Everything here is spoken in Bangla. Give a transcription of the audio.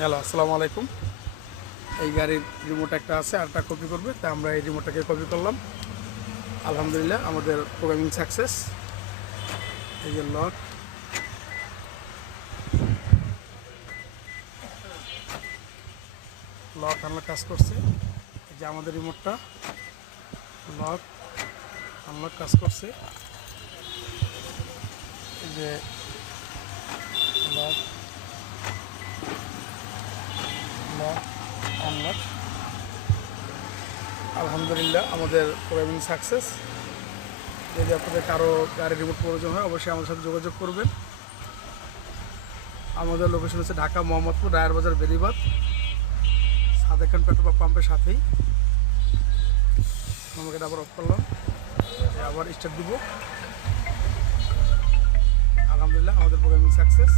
হ্যালো, আসসালামু আলাইকুম। এই গাড়ির রিমোট একটা আছে, আরটা কপি করবে, তা আমরা এই রিমোটটাকে কপি করলাম। আলহামদুলিল্লাহ আমাদের প্রোগ্রামিং সাকসেস। এই যে লক লক আনলক কাজ করছে। এই যে আমাদের রিমোটটা লক আনলক কাজ করছে। এই যে লক লক আনলক, আলহামদুলিল্লাহ আমাদের প্রোগ্রামিং সাকসেস। যদি আপনাদের কারো গাড়ির রিমোট প্রয়োজন হয় অবশ্যই আমাদের সাথে যোগাযোগ করবেন। আমাদের লোকেশন হচ্ছে ঢাকা মোহাম্মদপুর রায়ের বাজার বেরিবাদ, সাদেক খান পেট্রোল পাম্পের সাথেই। আমাকে আবার অফ করলাম, আবার স্টার্ট দিব। আলহামদুলিল্লাহ আমাদের প্রোগ্রামিং সাকসেস।